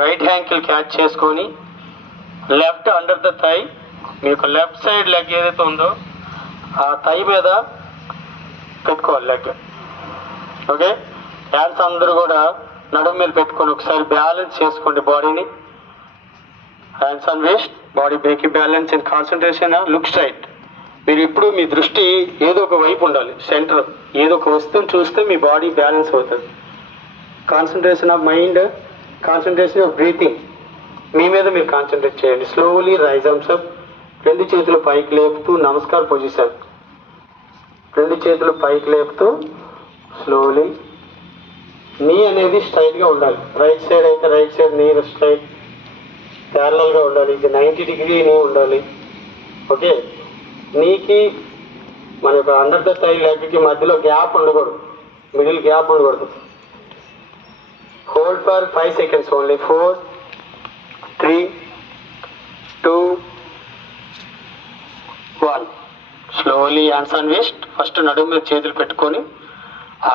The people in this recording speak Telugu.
రైట్ హ్యాంకిల్ క్యాచ్ చేసుకొని లెఫ్ట్ అండర్ ద థై, మీ యొక్క లెఫ్ట్ సైడ్ లెగ్ ఏదైతే ఉందో ఆ థై మీద పెట్టుకోవాలి లెగ్. ఓకే, హ్యాండ్స్ అందరూ కూడా నడుము మీద పెట్టుకొని ఒకసారి బ్యాలెన్స్ చేసుకోండి బాడీని. Hands on waste, body break balance and concentration look straight. మీరు ఇప్పుడు మీ దృష్టి ఏదో ఒక వైపు ఉండాలి, సెంటర్ ఏదో ఒక వస్తువుని చూస్తే మీ బాడీ బ్యాలెన్స్ అవుతుంది. Concentration of mind, concentration of breathing, మీ మీద మీరు కాన్సన్ట్రేట్ చేయండి. స్లోలీ రైజ్ ఆర్మ్స్ అప్, రెండు చేతులు పైకి లేపుతూ నమస్కార్ పొజిషన్, రెండు చేతులు పైకి లేపుతూ స్లోలీ. నీ అనేది స్ట్రైట్గా ఉండాలి. రైట్ సైడ్ అయితే రైట్ సైడ్ నీ స్ట్రైట్ ప్యారలల్గా ఉండాలి. ఇది 90 డిగ్రీ నీ ఉండాలి. ఓకే, నీకి మన యొక్క అండర్ ద థై లెగ్కి మధ్యలో గ్యాప్ ఉండకూడదు, మిడిల్ గ్యాప్ ఉండకూడదు. Hold for 5 seconds only. 4, 3, 2, 1. Slowly hands on waste. First నడుము మీద చేతులు పెట్టుకొని ఆ